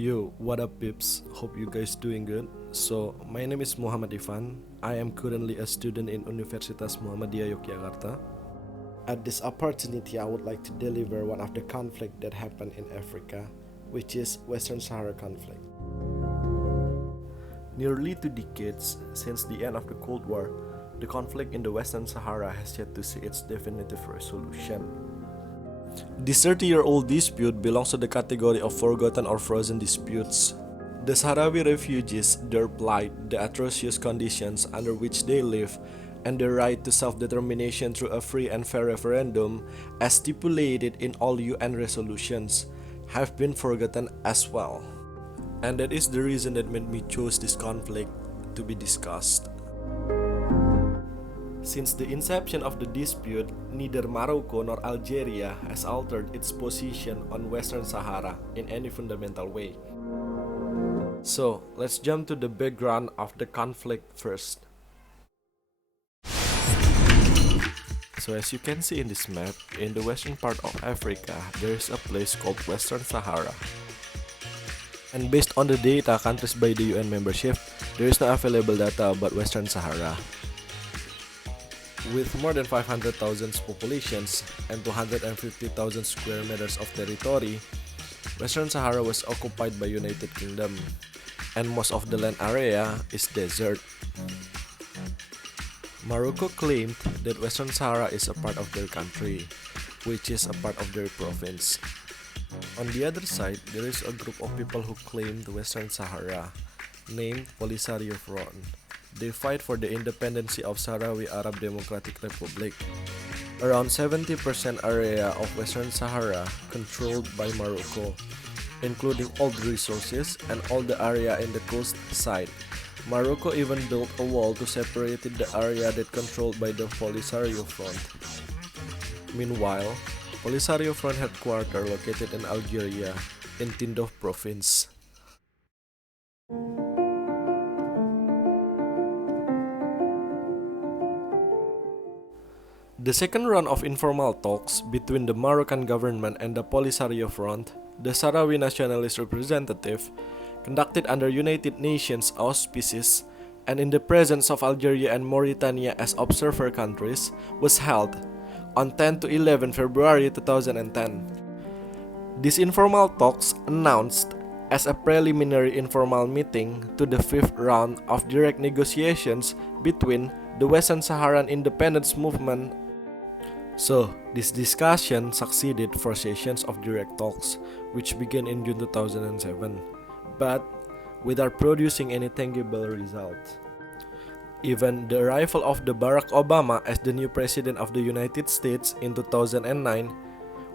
Yo, what up peeps? Hope you guys doing good. So, my name is Muhammadiyah. I am currently a student in Universitas Muhammadiyah Yogyakarta. At this opportunity, I would like to deliver one of the conflict that happened in Africa, which is Western Sahara conflict. Nearly 2 decades since the end of the Cold War, the conflict in the Western Sahara has yet to see its definitive resolution. This 30-year-old dispute belongs to the category of forgotten or frozen disputes. The Sahrawi refugees, their plight, the atrocious conditions under which they live, and the right to self-determination through a free and fair referendum, as stipulated in all UN resolutions, have been forgotten as well. And that is the reason that made me choose this conflict to be discussed. Since the inception of the dispute, neither Morocco nor Algeria has altered its position on Western Sahara in any fundamental way. So, let's jump to the background of the conflict first. So as you can see in this map, in the western part of Africa, there is a place called Western Sahara. And based on the data countries by the UN membership, there is no available data about Western Sahara. With more than 500,000 populations and 250,000 square meters of territory, Western Sahara was occupied by United Kingdom, and most of the land area is desert. Morocco claimed that Western Sahara is a part of their country, which is a part of their province. On the other side, there is a group of people who claim the Western Sahara, named Polisario Front. They fight for the independence of Sahrawi Arab Democratic Republic. Around 70% area of Western Sahara controlled by Morocco, including all the resources and all the area in the coast side. Morocco even built a wall to separate the area that controlled by the Polisario Front. Meanwhile, Polisario Front headquarters located in Algeria, in Tindouf province. The second round of informal talks between the Moroccan government and the Polisario Front, the Sahrawi nationalist representative, conducted under United Nations auspices and in the presence of Algeria and Mauritania as observer countries, was held on 10 to 11 February 2010. These informal talks announced as a preliminary informal meeting to the fifth round of direct negotiations between the Western Saharan independence movement. So, this discussion succeeded 4 sessions of direct talks, which began in June 2007, but without producing any tangible result. Even the arrival of the Barack Obama as the new president of the United States in 2009,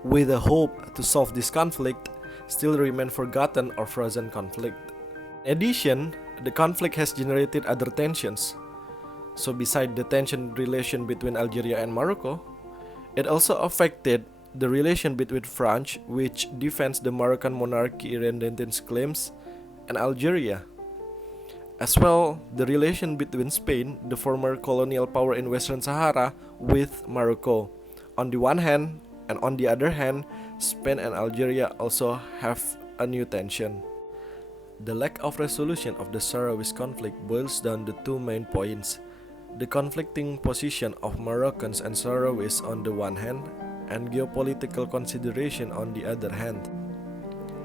with a hope to solve this conflict, still remain forgotten or frozen conflict. In addition, the conflict has generated other tensions. So beside the tension relation between Algeria and Morocco, it also affected the relation between France, which defends the Moroccan monarchy independence claims, and Algeria. As well, the relation between Spain, the former colonial power in Western Sahara, with Morocco. On the one hand, and on the other hand, Spain and Algeria also have a new tension. The lack of resolution of the Sahrawi conflict boils down to 2 main points: the conflicting position of Moroccans and Sahrawis on the one hand, and geopolitical consideration on the other hand.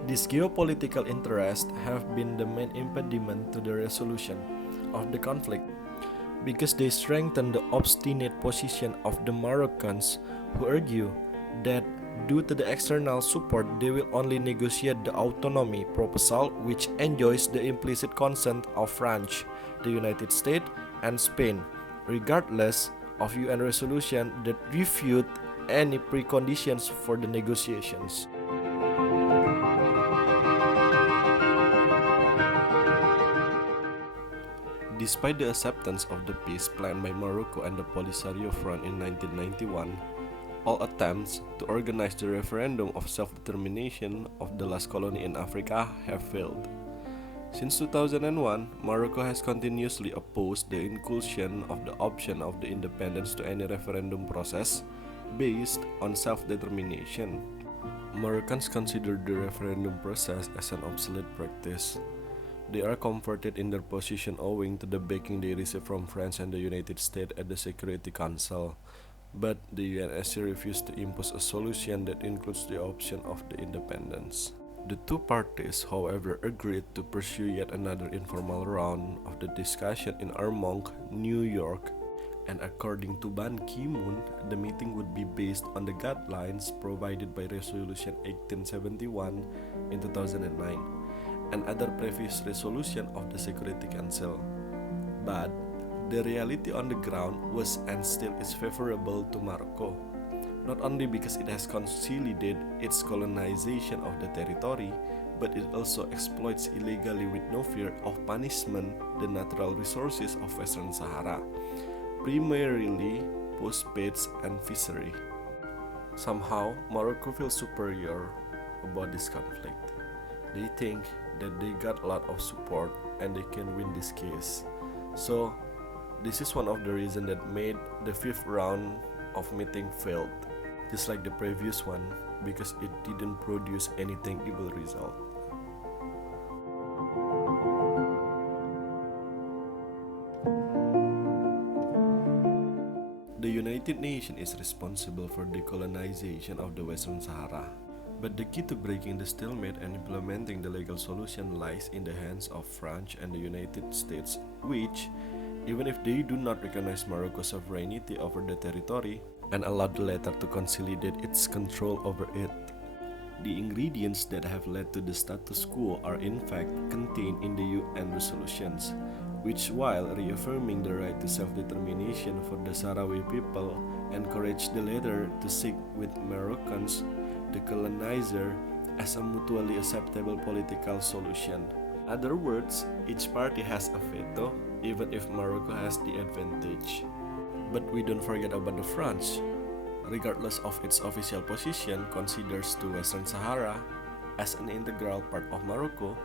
These geopolitical interests have been the main impediment to the resolution of the conflict, because they strengthen the obstinate position of the Moroccans, who argue that due to the external support they will only negotiate the autonomy proposal, which enjoys the implicit consent of France, the United States, and Spain, regardless of UN resolution that refute any preconditions for the negotiations. Despite the acceptance of the peace plan by Morocco and the Polisario Front in 1991, all attempts to organize the referendum of self-determination of the last colony in Africa have failed. Since 2001, Morocco has continuously opposed the inclusion of the option of the independence to any referendum process based on self-determination. Moroccans consider the referendum process as an obsolete practice. They are comforted in their position owing to the backing they receive from France and the United States at the Security Council, but the UNSC refused to impose a solution that includes the option of the independence. The two parties, however, agreed to pursue yet another informal round of the discussion in Armonk, New York, and according to Ban Ki-moon, the meeting would be based on the guidelines provided by Resolution 1871 in 2009 and other previous resolution of the Security Council. But the reality on the ground was and still is favorable to Morocco, not only because it has consolidated its colonization of the territory, but it also exploits illegally with no fear of punishment the natural resources of Western Sahara, primarily phosphates and fishery. Somehow, Morocco feels superior about this conflict. They think that they got a lot of support and they can win this case. So, this is one of the reasons that made the fifth round of meeting failed, just like the previous one, because it didn't produce any tangible result. The United Nations is responsible for decolonization of the Western Sahara. But the key to breaking the stalemate and implementing the legal solution lies in the hands of France and the United States, which, even if they do not recognize Morocco's sovereignty over the territory and allow the latter to consolidate its control over it, the ingredients that have led to the status quo are in fact contained in the UN resolutions, which, while reaffirming the right to self-determination for the Sahrawi people, encourage the latter to seek with Moroccans, the colonizer, as a mutually acceptable political solution. In other words, each party has a veto, even if Morocco has the advantage. But we don't forget about the France. Regardless of its official position, considers the Western Sahara as an integral part of Morocco,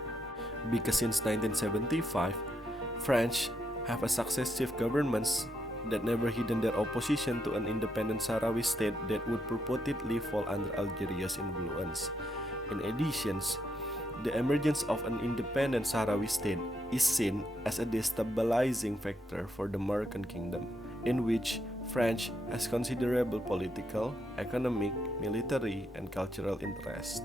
because since 1975, French have a successive governments that never hidden their opposition to an independent Sahrawi state that would purportedly fall under Algeria's influence. In addition, the emergence of an independent Sahrawi state is seen as a destabilizing factor for the Moroccan kingdom, in which France has considerable political, economic, military, and cultural interest.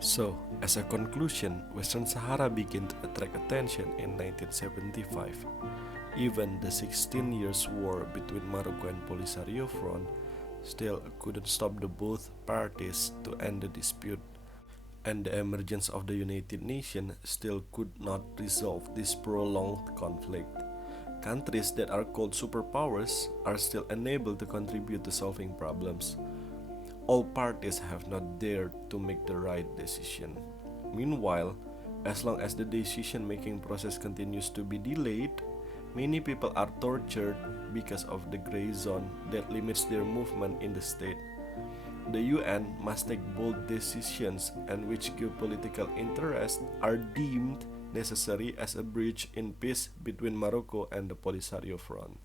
So, as a conclusion, Western Sahara began to attract attention in 1975. Even the 16 years war between Morocco and Polisario Front still couldn't stop the both parties to end the dispute, and the emergence of the United Nations still could not resolve this prolonged conflict. Countries that are called superpowers are still unable to contribute to solving problems. All parties have not dared to make the right decision. Meanwhile, as long as the decision-making process continues to be delayed, many people are tortured because of the gray zone that limits their movement in the state. The UN must take bold decisions and which geopolitical interests are deemed necessary as a bridge in peace between Morocco and the Polisario Front.